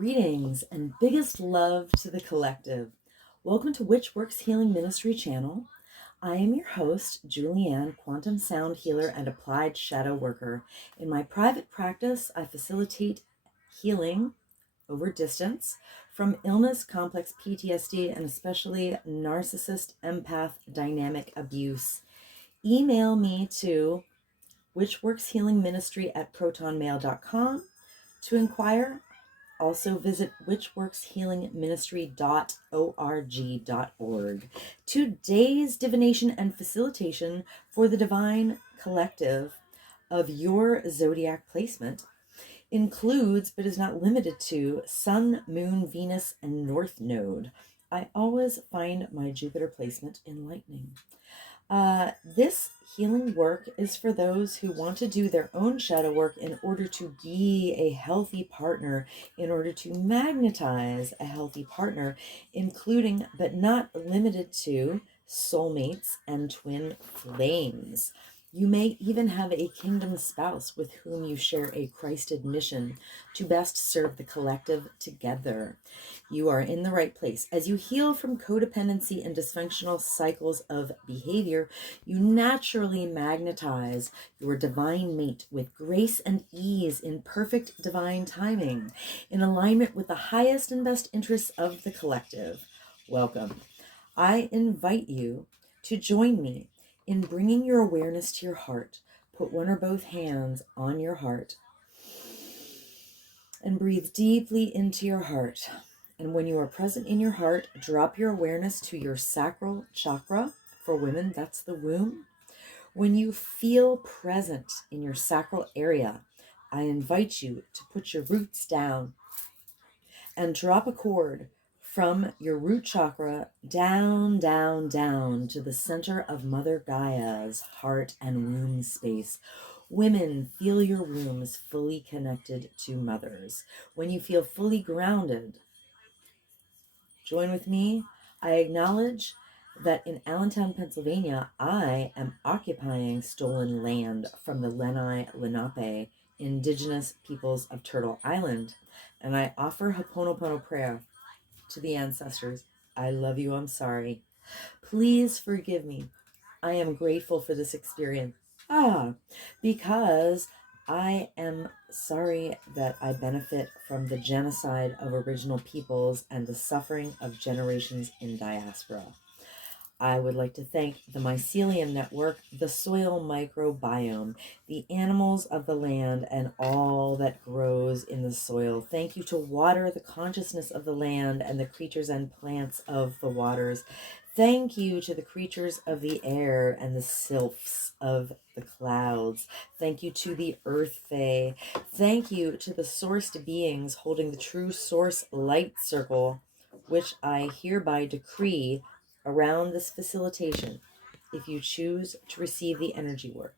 Greetings and biggest love to the collective. Welcome to Witch Works Healing Ministry channel. I am your host, Julianne, quantum sound healer and applied shadow worker. In my private practice, I facilitate healing over distance from illness, complex PTSD, and especially narcissist, empath, dynamic abuse. Email me to witchworkshealingministry@protonmail.com to inquire. Also visit witchworkshealingministry.org. Today's divination and facilitation for the divine collective of your zodiac placement includes, but is not limited to, Sun, Moon, Venus, and North Node. I always find my Jupiter placement enlightening. This healing work is for those who want to do their own shadow work in order to be a healthy partner, in order to magnetize a healthy partner, including but not limited to soulmates and twin flames. You may even have a kingdom spouse with whom you share a Christed mission to best serve the collective together. You are in the right place. As you heal from codependency and dysfunctional cycles of behavior, you naturally magnetize your divine mate with grace and ease in perfect divine timing, in alignment with the highest and best interests of the collective. Welcome. I invite you to join me in bringing your awareness to your heart. Put one or both hands on your heart and breathe deeply into your heart. And when you are present in your heart, drop your awareness to your sacral chakra. For women, that's the womb. When you feel present in your sacral area, I invite you to put your roots down and drop a cord from your root chakra down, down, down to the center of Mother Gaia's heart and womb space. Women, feel your wombs fully connected to mothers. When you feel fully grounded, join with me. I acknowledge that in Allentown, Pennsylvania, I am occupying stolen land from the Lenni Lenape indigenous peoples of Turtle Island, and I offer Ho'oponopono prayer to the ancestors. I love you, I'm sorry. Please forgive me. I am grateful for this experience. Because I am sorry that I benefit from the genocide of original peoples and the suffering of generations in diaspora. I would like to thank the Mycelium Network, the soil microbiome, the animals of the land, and all that grows in the soil. Thank you to water, the consciousness of the land, and the creatures and plants of the waters. Thank you to the creatures of the air and the sylphs of the clouds. Thank you to the Earth Fae. Thank you to the sourced beings holding the true source light circle, which I hereby decree around this facilitation, if you choose to receive the energy work,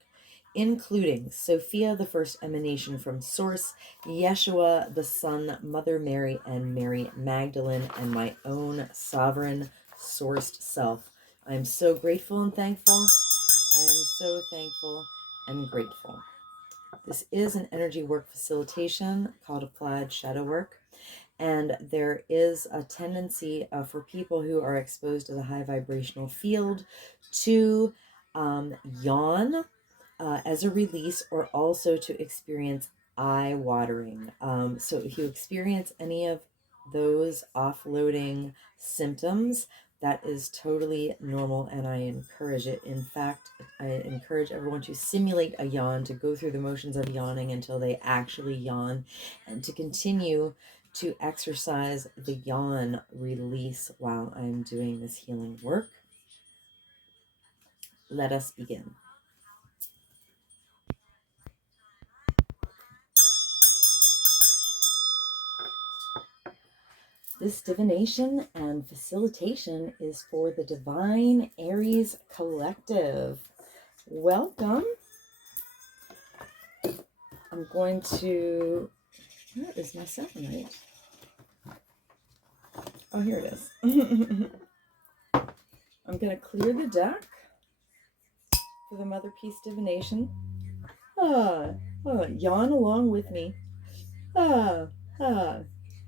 including Sophia, the first emanation from Source, Yeshua, the Son, Mother Mary, and Mary Magdalene, and my own sovereign sourced self. I am so grateful and thankful. I am so thankful and grateful. This is an energy work facilitation called Applied Shadow Work. And there is a tendency for people who are exposed to the high vibrational field to yawn as a release, or also to experience eye watering. So if you experience any of those offloading symptoms, that is totally normal, and I encourage it. In fact, I encourage everyone to simulate a yawn, to go through the motions of yawning until they actually yawn, and to continue to exercise the yawn release while I'm doing this healing work. Let us begin. This divination and facilitation is for the Divine Aries Collective. Welcome. I'm going to... Where is my selenite? Oh, here it is. I'm going to clear the deck for the Mother Peace divination. Yawn along with me.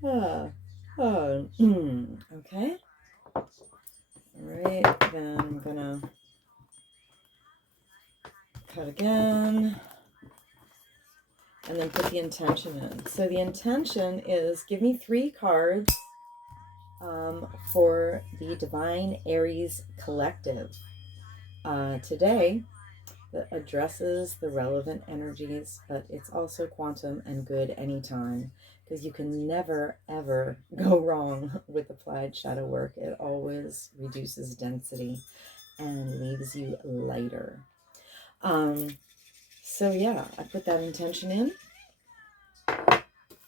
Ah, oh, okay. All right, then I'm gonna cut again and then put the intention in. So the intention is give me 3 cards for the Divine Aries Collective. Today, that addresses the relevant energies, but it's also quantum and good anytime, because you can never, ever go wrong with applied shadow work. It always reduces density and leaves you lighter. So yeah, I put that intention in.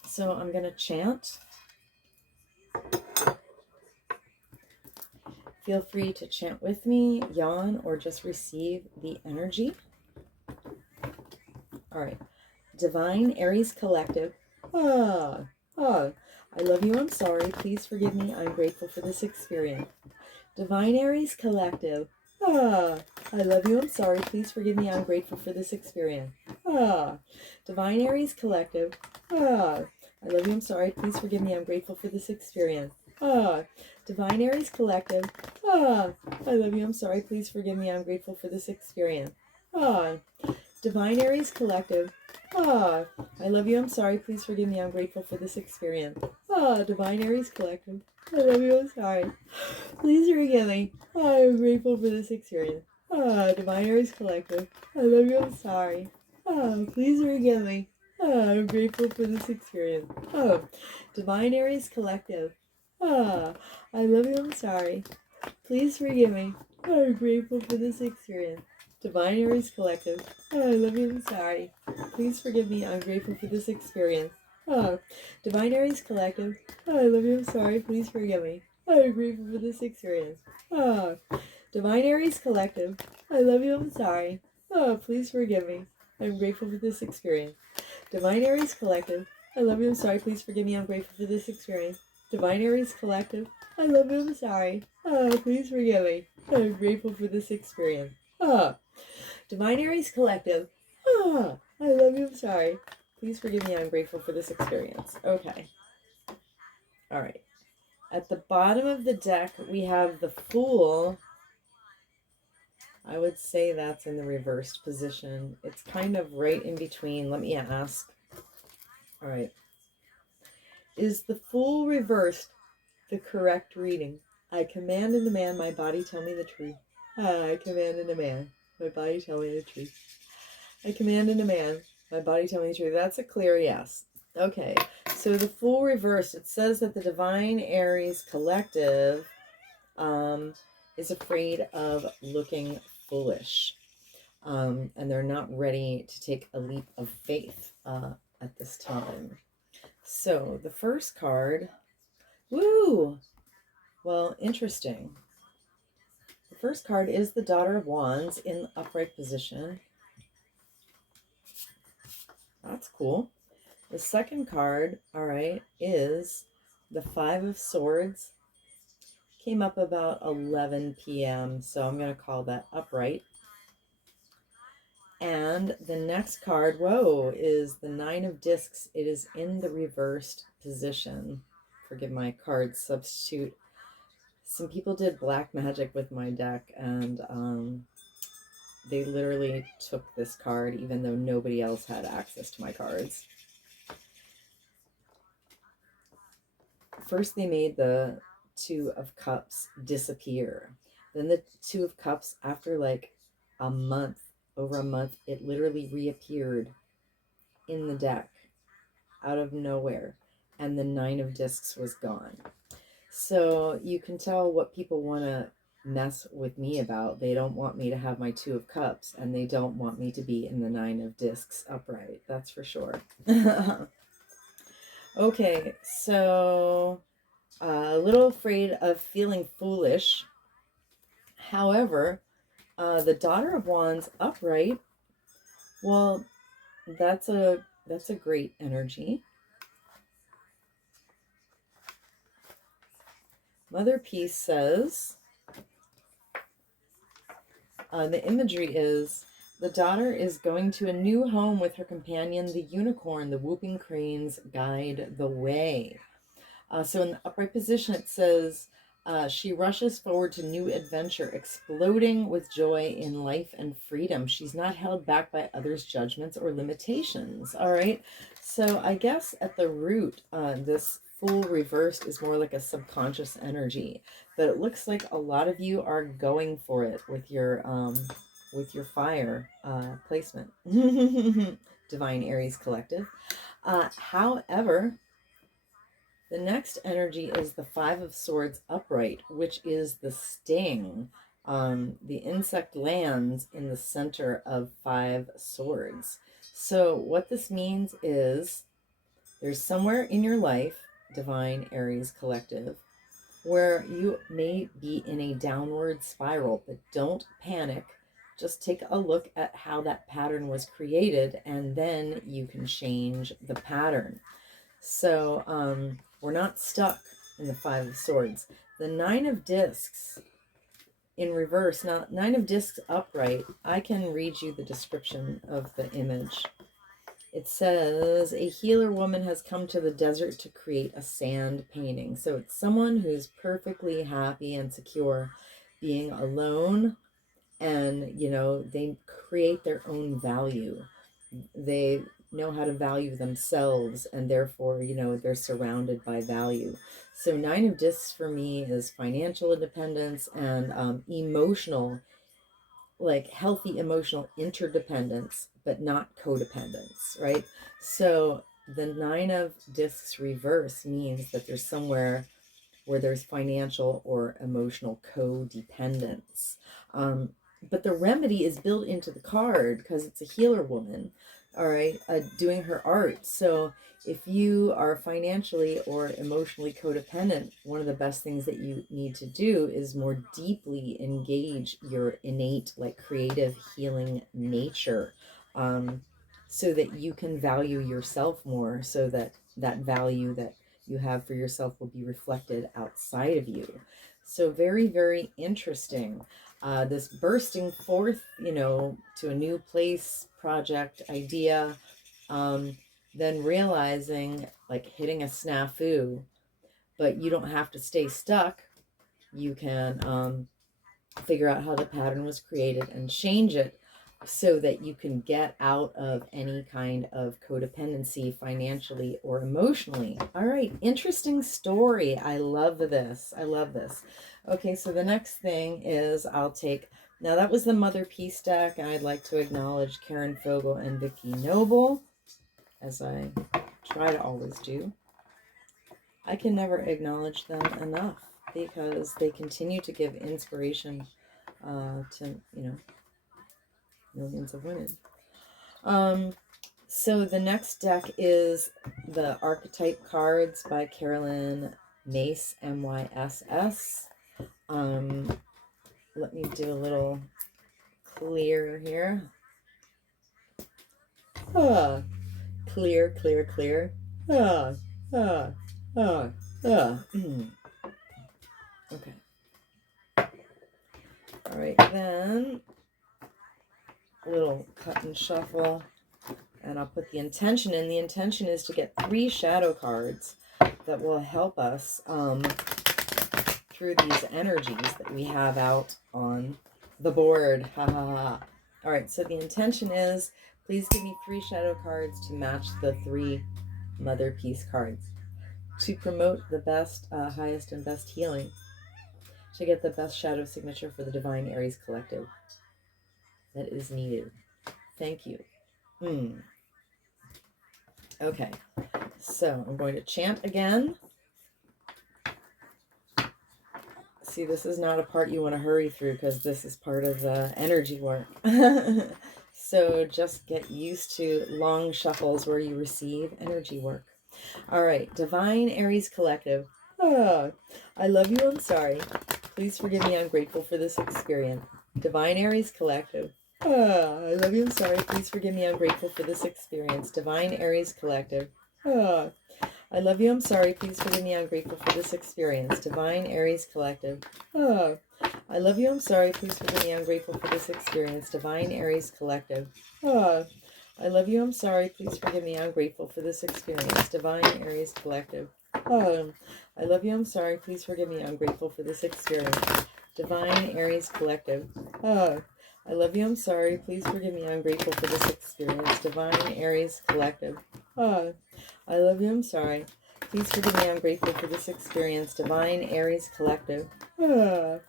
So I'm going to chant. Feel free to chant with me, yawn, or just receive the energy. All right. Divine Aries Collective. Ah, I love you. I'm sorry. Please forgive me. I'm grateful for this experience. Divine Aries Collective. Ah, I love you. I'm sorry. Please forgive me. I'm grateful for this experience. Ah, Divine Aries Collective. Ah, I love you. I'm sorry. Please forgive me. I'm grateful for this experience. Ah, Divine Aries Collective. Ah, I love you. I'm sorry. Please forgive me. I'm grateful for this experience. Ah, Divine Aries Collective. Ah, I love you. I'm sorry. Please forgive me. I'm grateful for this experience. Ah, Divine Aries Collective. I love you. I'm sorry. Please forgive me. I'm grateful for this experience. Ah, Divine Aries Collective. I love you. I'm sorry. Ah, please forgive me. Ah, I'm grateful for this experience. Oh, Divine Aries Collective. Ah, I love you. I'm sorry. Please forgive me. I'm grateful for this experience. Divine Aries Collective. Oh, I love you. I'm sorry. Please forgive me. I'm grateful for this experience. Oh, Divine Aries Collective. Oh, I love you. I'm sorry. Please forgive me. I'm grateful for this experience. Oh, Divine Aries Collective. I love you. I'm sorry. Oh, please forgive me. I'm grateful for this experience. Divine Aries Collective. I love you. I'm sorry. Please forgive me. I'm grateful for this experience. Divine Aries Collective. I love you. I'm sorry. Oh, please forgive me. I'm grateful for this experience. Oh, Divine Aries Collective. Oh, I love you. I'm sorry. Please forgive me. I'm grateful for this experience. Okay. All right. At the bottom of the deck, we have the Fool. I would say that's in the reversed position. It's kind of right in between. Let me ask. All right. Is the Fool reversed the correct reading? I command and demand my body tell me the truth. I command and demand my body tell me the truth. I command and demand my body tell me the truth. That's a clear yes. Okay, so the Fool reversed. It says that the Divine Aries Collective is afraid of looking foolish. And they're not ready to take a leap of faith at this time. So the first card, woo! Well, interesting. The first card is the Daughter of Wands in upright position. That's cool. The second card, all right, is the Five of Swords. Came up about 11 p.m., so I'm going to call that upright. And the next card, whoa, is the Nine of Discs. It is in the reversed position. Forgive my card substitute. Some people did black magic with my deck, and they literally took this card even though nobody else had access to my cards. First, they made the Two of Cups disappear. Then the Two of Cups, after like a month, over a month, it literally reappeared in the deck out of nowhere, and the Nine of Discs was gone. So you can tell what people want to mess with me about. They don't want me to have my Two of Cups, and they don't want me to be in the Nine of Discs upright. That's for sure. Okay, so a little afraid of feeling foolish. However, the Daughter of Wands upright, well, that's a great energy. Mother Peace says, the imagery is, the daughter is going to a new home with her companion, the unicorn. The whooping cranes guide the way. So in the upright position, it says, she rushes forward to new adventure, exploding with joy in life and freedom. She's not held back by others' judgments or limitations. All right. So I guess at the root, this Fool reversed is more like a subconscious energy, but it looks like a lot of you are going for it with your fire placement. Divine Aries Collective. However, the next energy is the Five of Swords upright, which is the sting. The insect lands in the center of Five Swords. So what this means is there's somewhere in your life, Divine Aries Collective, where you may be in a downward spiral, but don't panic. Just take a look at how that pattern was created, and then you can change the pattern. So we're not stuck in the Five of Swords. The Nine of Discs in reverse. Now, Nine of Discs upright, I can read you the description of the image. It says, a healer woman has come to the desert to create a sand painting. So it's someone who's perfectly happy and secure being alone, and, you know, they create their own value. They know how to value themselves, and therefore, you know, they're surrounded by value. So Nine of Discs for me is financial independence and emotional, like healthy emotional interdependence, but not codependence, right? So the Nine of Discs reverse means that there's somewhere where there's financial or emotional codependence. But the remedy is built into the card because it's a healer woman, all right, doing her art. So if you are financially or emotionally codependent, one of the best things that you need to do is more deeply engage your innate, like creative healing nature, so that you can value yourself more, so that that value that you have for yourself will be reflected outside of you. So very, very interesting. This bursting forth, you know, to a new place, project, idea, then realizing, like hitting a snafu, but you don't have to stay stuck. You can figure out how the pattern was created and change it so that you can get out of any kind of codependency financially or emotionally. All right, interesting story. I love this. I love this. Okay, so the next thing is I'll take, now that was the Mother Peace deck, and I'd like to acknowledge Karen Fogel and Vicky Noble, as I try to always do. I can never acknowledge them enough because they continue to give inspiration to, you know, millions of women. So the next deck is the Archetype cards by Carolyn Mace, M-Y-S-S. Let me do a little clear here. Clear, clear, clear. Okay. All right, then a little cut and shuffle, and I'll put the intention in. The intention is to get 3 shadow cards that will help us through these energies that we have out on the board. Ha ha ha. All right, so the intention is, please give me 3 shadow cards to match the 3 Mother Peace cards to promote the best, highest, and best healing, to get the best shadow signature for the Divine Aries Collective that is needed. Thank you. Okay, so I'm going to chant again. See, this is not a part you want to hurry through because this is part of the energy work. So just get used to long shuffles where you receive energy work. All right, Divine Aries Collective. I love you, I'm sorry. Please forgive me, I'm grateful for this experience. Divine Aries Collective. I love you, I'm sorry. Please forgive me, I'm grateful for this experience. Divine Aries Collective. I love you, I'm sorry. Please forgive me, I'm grateful for this experience. Divine Aries Collective. I love you, I'm sorry. Please forgive me, I'm grateful for this experience. Divine Aries Collective. I love you, I'm sorry. Please forgive me, I'm grateful for this experience. Divine Aries Collective. I love you, I'm sorry, please forgive me, I'm grateful for this experience. Divine Aries Collective. I love you, I'm sorry, please forgive me, I'm grateful for this experience. Divine Aries Collective. I love you, I'm sorry, please forgive me, I'm grateful for this experience. Divine Aries Collective. I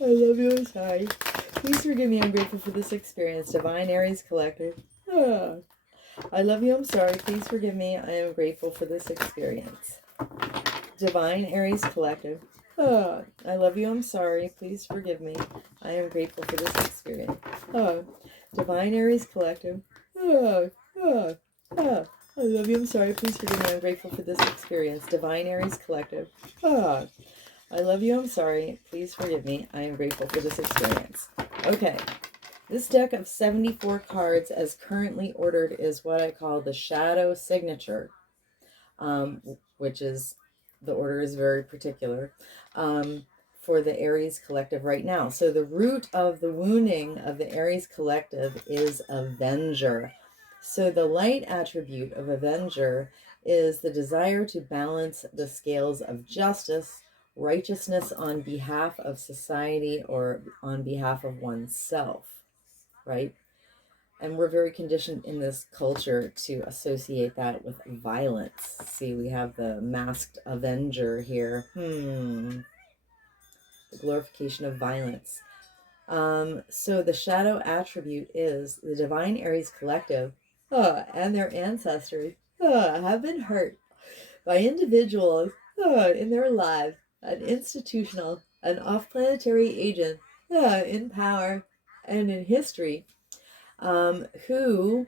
love you, I'm sorry. Please forgive me, I'm grateful for this experience. Divine Aries Collective. I love you, I'm sorry. Please forgive me, I am grateful for this experience. Divine Aries Collective. I love you, I'm sorry. Please forgive me, I am grateful for this experience. Divine Aries Collective. I love you, I'm sorry. Please forgive me, I'm grateful for this experience. Divine Aries Collective. I love you, I'm sorry. Please forgive me, I am grateful for this experience. Okay. This deck of 74 cards as currently ordered is what I call the shadow signature, which is, the order is very particular, for the Aries Collective right now. So the root of the wounding of the Aries Collective is Avenger. So the light attribute of Avenger is the desire to balance the scales of justice, righteousness on behalf of society or on behalf of oneself, right? And we're very conditioned in this culture to associate that with violence. See, we have the masked avenger here. The glorification of violence. So the shadow attribute is the Divine Aries Collective and their ancestors have been hurt by individuals in their lives, an institutional, an off-planetary agent in power and in history, who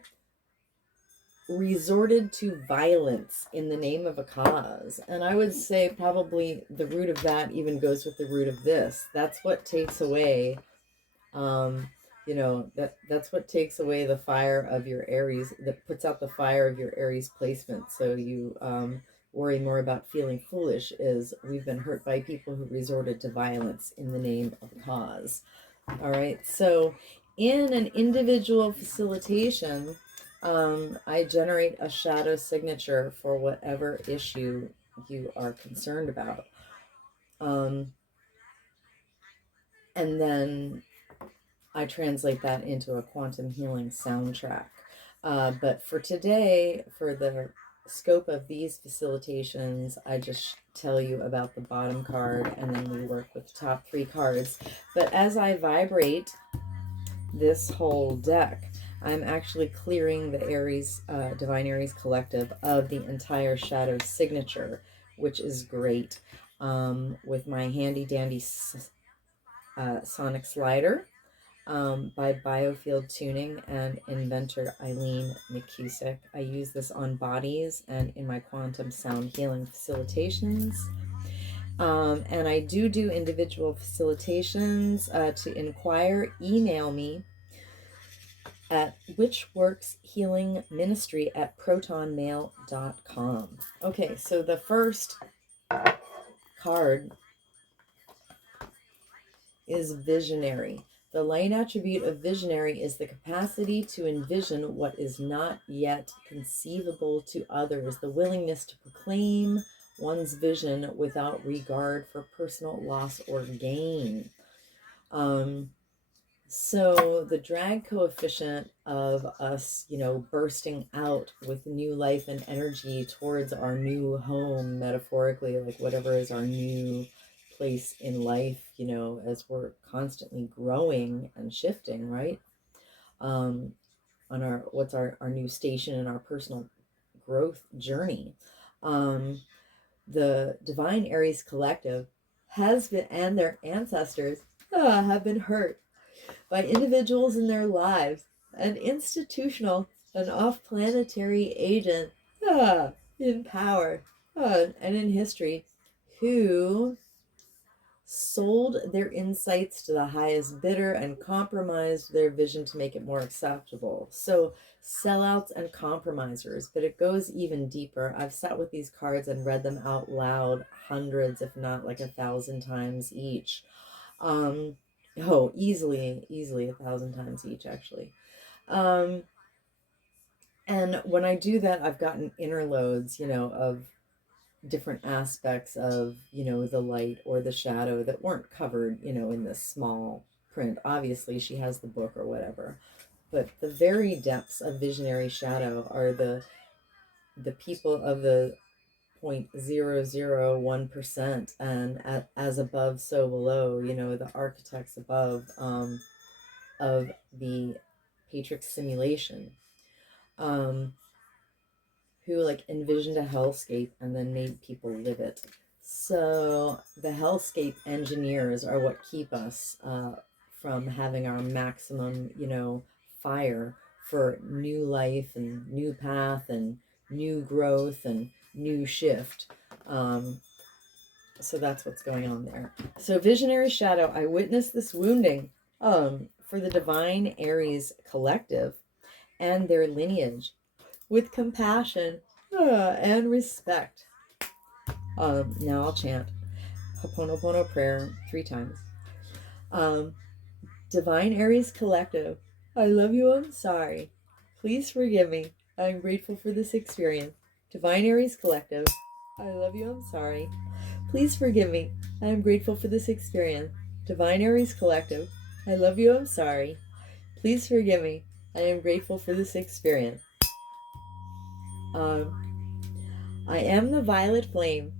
resorted to violence in the name of a cause. And I would say probably the root of that even goes with the root of this. That's what takes away, that's what takes away the fire of your Aries, that puts out the fire of your Aries placement. So you worry more about feeling foolish, is we've been hurt by people who resorted to violence in the name of a cause. All right, so in an individual facilitation, I generate a shadow signature for whatever issue you are concerned about. And then I translate that into a quantum healing soundtrack. But for today, for the scope of these facilitations, I just tell you about the bottom card, and then we work with the top 3 cards. But as I vibrate this whole deck, I'm actually clearing the Aries, Divine Aries Collective of the entire shadow signature, which is great, with my handy dandy sonic slider by Biofield Tuning and inventor Eileen McCusick. I use this on bodies and in my quantum sound healing facilitations. And I do individual facilitations. To inquire, email me at witchworkshealingministry@protonmail.com. Okay, so the first card is visionary. The light attribute of visionary is the capacity to envision what is not yet conceivable to others, the willingness to proclaim one's vision without regard for personal loss or gain. So the drag coefficient of us, bursting out with new life and energy towards our new home, metaphorically, like whatever is our new place in life, as we're constantly growing and shifting, right? On what's our new station in our personal growth journey. The Divine Aries Collective has been, and their ancestors have been hurt by individuals in their lives, an institutional, an off-planetary agent in power and in history, who sold their insights to the highest bidder and compromised their vision to make it more acceptable. So sellouts and compromisers, but it goes even deeper. I've sat with these cards and read them out loud hundreds, if not like 1,000 times each. Easily 1,000 times each, actually. And when I do that, I've gotten inner loads, of different aspects of, the light or the shadow that weren't covered, in this small print. Obviously, she has the book or whatever. But the very depths of visionary shadow are the people of the 0.001%, and as above, so below, the architects above, of the Patrix simulation, who like envisioned a hellscape and then made people live it. So the hellscape engineers are what keep us from having our maximum, fire for new life and new path and new growth and new shift. So that's what's going on there. So visionary shadow, I witnessed this wounding for the divine Aries collective and their lineage with compassion and respect. Now I'll chant Ho'oponopono prayer 3 times. Divine Aries collective, I love you, I'm sorry. Please forgive me. I'm grateful for this experience. Divine Aries collective, I love you, I'm sorry. Please forgive me. I am grateful for this experience. Divine Aries collective, I love you, I'm sorry. Please forgive me. I am grateful for this experience. I am the violet flame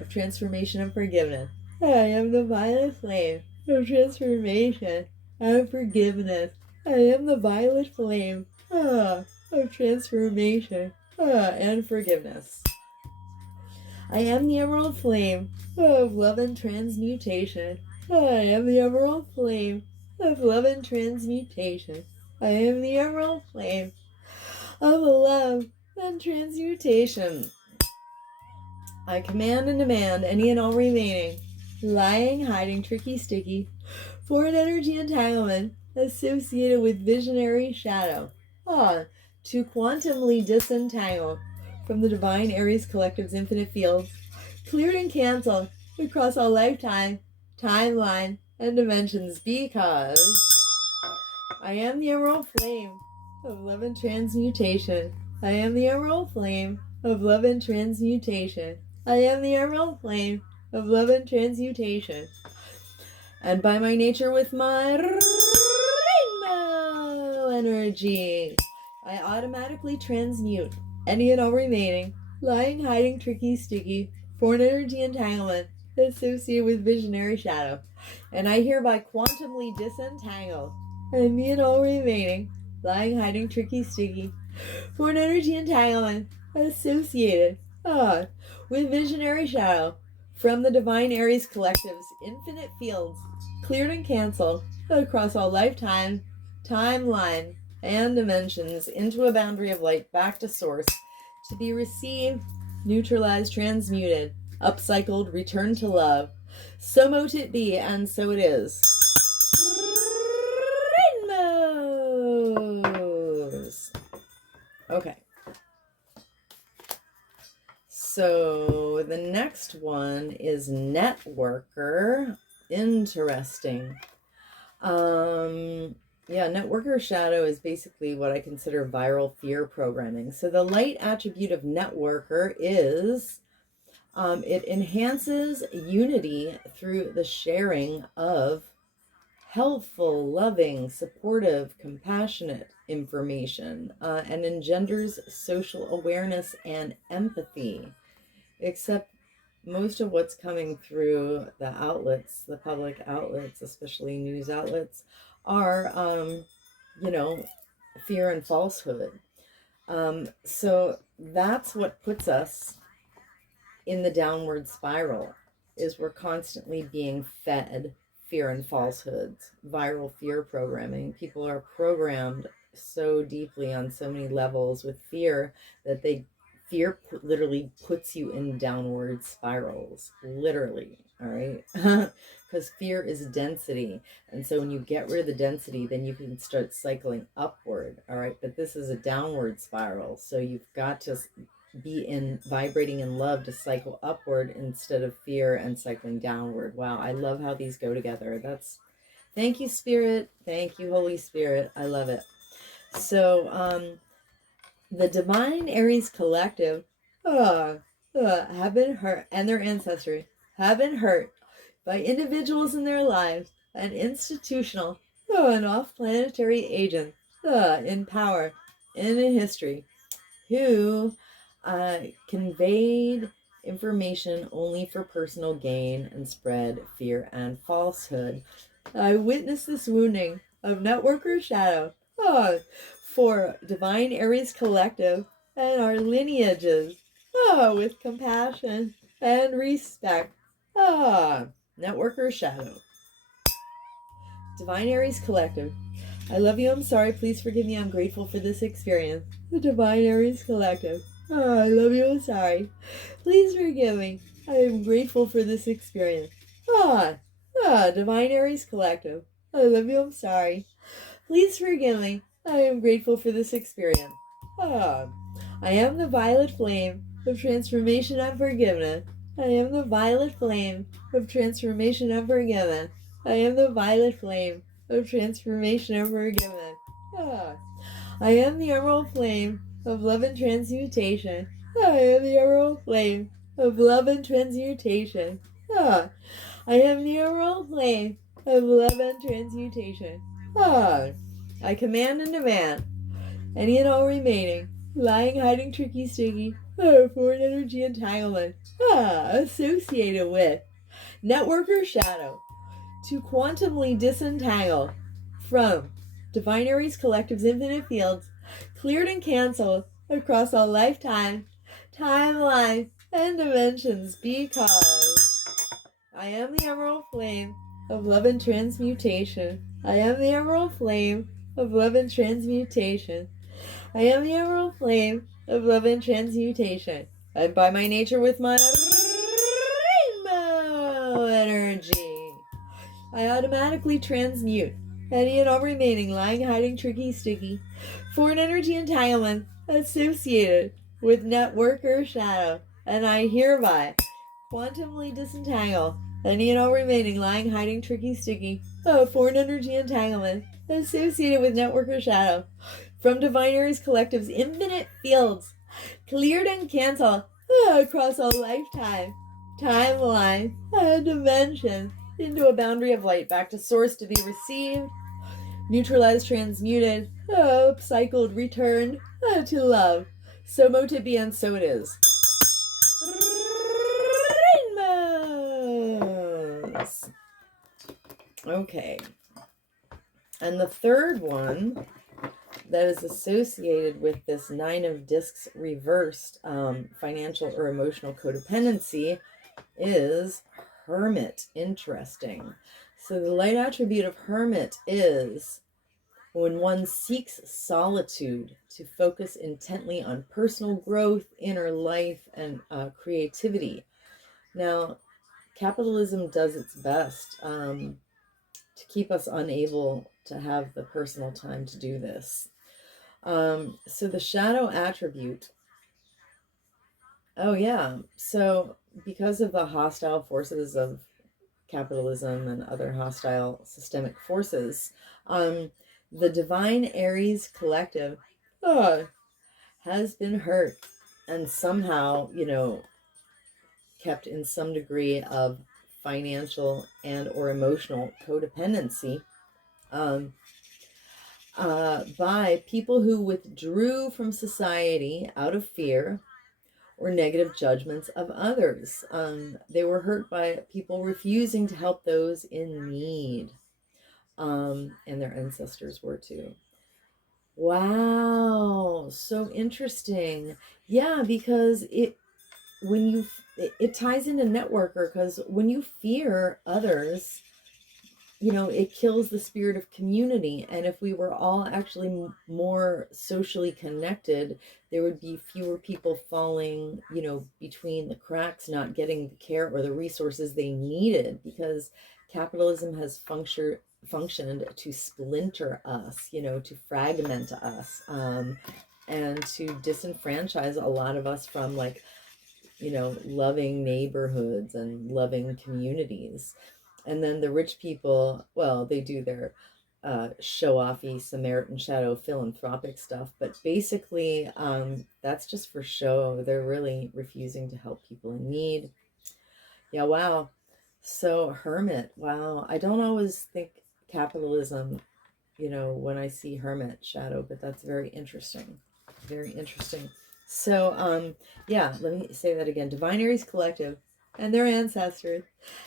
of transformation and forgiveness. I am the violet flame of transformation and forgiveness. I am the violet flame of transformation and forgiveness. I am the emerald flame of love and transmutation. I am the emerald flame of love and transmutation. I am the emerald flame of love and transmutation. I command and demand any and all remaining lying, hiding, tricky, sticky, foreign energy entanglement associated with visionary shadow to quantumly disentangle from the divine Aries collective's infinite fields, cleared and canceled across all lifetime, timeline, and dimensions, because I am the emerald flame of love and transmutation. I am the emerald flame of love and transmutation. I am the emerald flame of love and transmutation. And by my nature, with my rainbow energy, I automatically transmute any and all remaining lying, hiding, tricky, sticky, foreign energy entanglement associated with visionary shadow. And I hereby quantumly disentangle any and all remaining lying, hiding, tricky, sticky, foreign energy entanglement associated with visionary shadow from the divine Aries collective's infinite fields, cleared and canceled across all lifetime, timeline, and dimensions into a boundary of light back to source, to be received, neutralized, transmuted, upcycled, returned to love. So mote it be, and so it is. Rainbows. Okay. So the next one is networker. Interesting. Networker shadow is basically what I consider viral fear programming. So the light attribute of networker is it enhances unity through the sharing of helpful, loving, supportive, compassionate information, and engenders social awareness and empathy. Except most of what's coming through the outlets, the public outlets, especially news outlets, are, fear and falsehood. So that's what puts us in the downward spiral, is we're constantly being fed fear and falsehoods, viral fear programming. People are programmed so deeply on so many levels with fear that fear literally puts you in downward spirals, literally. All right. Because fear is density, and so when you get rid of the density, then you can start cycling upward. All right, but this is a downward spiral, so you've got to be in vibrating in love to cycle upward instead of fear and cycling downward. Wow, I love how these go together. Thank you, Spirit. Thank you, Holy Spirit. I love it. So the divine Aries collective have been hurt, and their ancestry have been hurt by individuals in their lives and institutional and off-planetary agents in power and in history who conveyed information only for personal gain and spread fear and falsehood. I witnessed this wounding of networker shadow for divine Aries collective and our lineages with compassion and respect. Networker shadow. Divine Aries collective. I love you, I'm sorry, please forgive me, I'm grateful for this experience. The Divine Aries collective. I love you, I'm sorry. Please forgive me. I am grateful for this experience. Divine Aries collective. I love you, I'm sorry. Please forgive me. I am grateful for this experience. I am the violet flame of transformation and forgiveness. I am the violet flame of transformation and forgiveness. I am the violet flame of transformation and forgiveness. I am the emerald flame of love and transmutation. I am the emerald flame of love and transmutation. I am the emerald flame of love and transmutation. I command and demand any and all remaining lying, hiding, tricky, sticky, foreign energy entanglement associated with networker shadow to quantumly disentangle from Divine Aries Collective's infinite fields, cleared and canceled across all lifetimes, timelines, and dimensions, because I am the emerald flame of love and transmutation. I am the emerald flame of love and transmutation. I am the emerald flame of love and transmutation. I'm by my nature with my rainbow energy. I automatically transmute any and all remaining lying, hiding, tricky, sticky, foreign energy entanglement associated with networker shadow, and I hereby quantumly disentangle any and all remaining lying, hiding, tricky, sticky, foreign energy entanglement associated with networker shadow from Divine Aries Collective's infinite fields, cleared and canceled across all lifetime, timeline, and dimension, into a boundary of light, back to source to be received, neutralized, transmuted, upcycled, returned to love. So mote it be, and so it is. Rainbows. Okay. And the third one that is associated with this Nine of Discs reversed financial or emotional codependency is Hermit. Interesting. So the light attribute of Hermit is when one seeks solitude to focus intently on personal growth, inner life, and creativity. Now, capitalism does its best to keep us unable to have the personal time to do this. So the shadow attribute, so because of the hostile forces of capitalism and other hostile systemic forces, the Divine Aries Collective has been hurt and somehow, kept in some degree of financial and or emotional codependency by people who withdrew from society out of fear or negative judgments of others. They were hurt by people refusing to help those in need. And their ancestors were too. Wow, so interesting. Yeah, because it ties into networker, because when you fear others, it kills the spirit of community. And if we were all actually more socially connected, there would be fewer people falling, between the cracks, not getting the care or the resources they needed, because capitalism has functioned to splinter us, to fragment us, and to disenfranchise a lot of us from loving neighborhoods and loving communities. And then the rich people, well, they do their show-offy Samaritan shadow philanthropic stuff, but basically that's just for show. They're really refusing to help people in need. Yeah, wow. So hermit, wow. I don't always think capitalism, when I see hermit shadow, but that's very interesting. Very interesting. So, yeah, let me say that again. Divine Aries Collective and their ancestors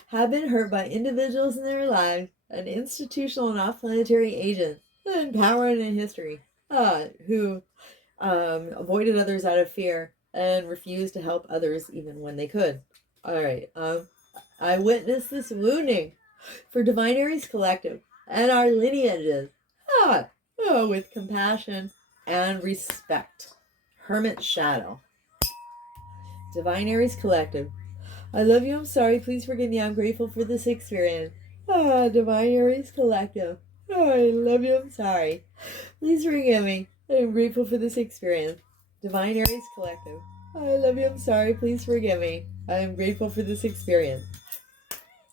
have been hurt by individuals in their lives and institutional and off-planetary agents in power and in history, who avoided others out of fear and refused to help others even when they could. All right. I witnessed this wounding for Divine Aries Collective and our lineages, with compassion and respect. Hermit Shadow. Divine Aries Collective. I love you, I'm sorry, please forgive me, I'm grateful for this experience. Divine Aries Collective. I love you, I'm sorry. Please forgive me, I'm grateful for this experience. Divine Aries Collective. I love you, I'm sorry, please forgive me, I am grateful for this experience.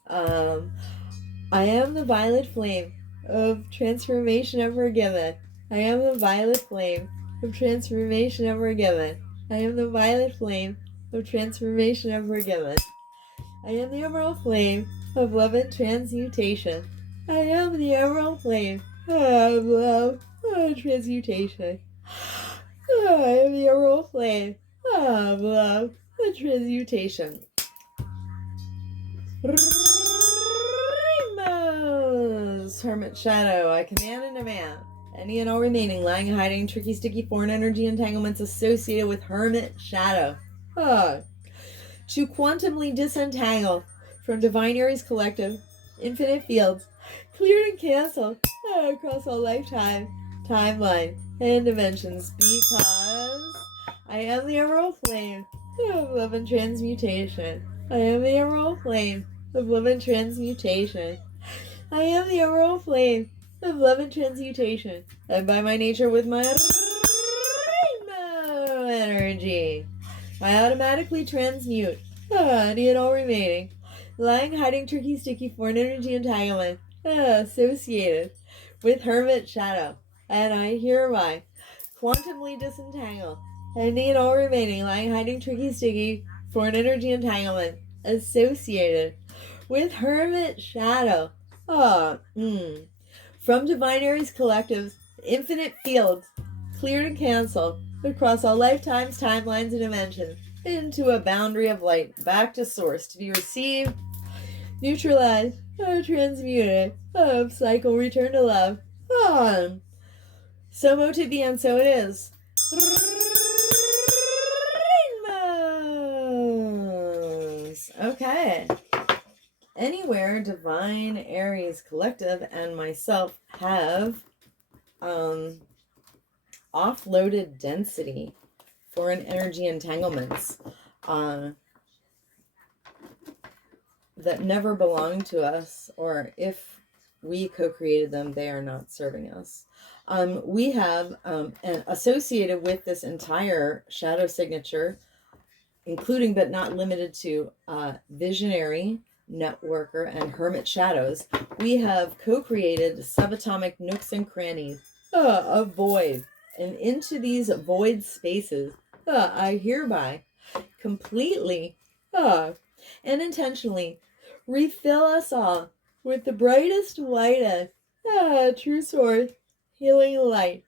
I am the violet flame of transformation of forgiven. I am the violet flame of transformation of forgiven. I am the violet flame of transformation of forgiven. I am the emerald flame of love and transmutation. I am the emerald flame of love and transmutation. I am the emerald flame of love and transmutation. Rainbows! Hermit Shadow. I command and demand any and all remaining lying, hiding, tricky, sticky, foreign energy entanglements associated with Hermit Shadow to quantumly disentangle from Divine Aries Collective, infinite fields, cleared and canceled across all lifetime, timeline, and dimensions, because I am the emerald flame of love and transmutation. I am the emerald flame of love and transmutation. I am the emerald flame of love and transmutation, and by my nature with my rainbow energy, I automatically transmute any and all remaining lying, hiding, tricky, sticky, foreign energy entanglement associated with Hermit Shadow, and I hereby quantumly disentangle any and all remaining lying, hiding, tricky, sticky, foreign energy entanglement associated with Hermit Shadow. From Divine Aries Collective's infinite fields, cleared and canceled across all lifetimes, timelines, and dimensions, into a boundary of light, back to source, to be received, neutralized, transmuted, cycle, return to love. So mote it be, and so it is. Rainbows. Okay. Anywhere Divine Aries Collective and myself have offloaded density, foreign energy entanglements that never belonged to us, or if we co-created them, they are not serving us. We have, and associated with this entire shadow signature, including but not limited to visionary, networker, and hermit shadows, we have co-created subatomic nooks and crannies of void. And into these void spaces, I hereby completely and intentionally refill us all with the brightest, whitest, true source, healing light,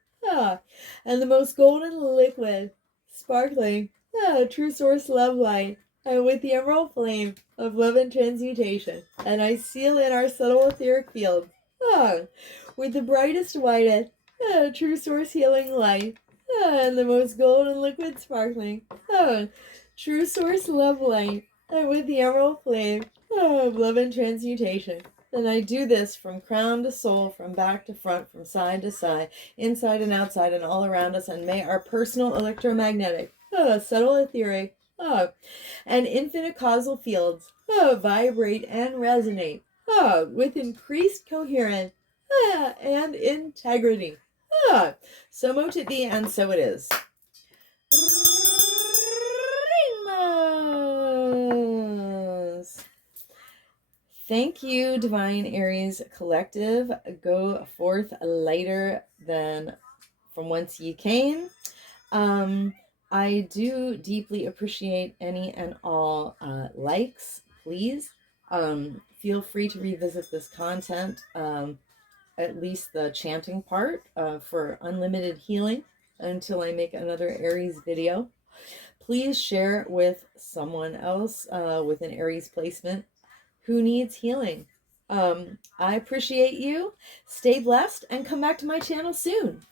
and the most golden, liquid, sparkling, true source love light, and with the emerald flame of love and transmutation. And I seal in our subtle etheric field with the brightest, whitest, true source healing light, and the most golden, liquid, sparkling, true source love light, and with the emerald flame of love and transmutation. And I do this from crown to sole, from back to front, from side to side, inside and outside, and all around us. And may our personal electromagnetic, subtle etheric, and infinite causal fields vibrate and resonate with increased coherence and integrity. So mote it be, and so it is. Rainbows. Thank you, Divine Aries Collective. Go forth lighter than from whence ye came. I do deeply appreciate any and all likes, please. Feel free to revisit this content, at least the chanting part, for unlimited healing until I make another Aries video. Please share it with someone else with an Aries placement who needs healing. I appreciate you. Stay blessed and come back to my channel soon.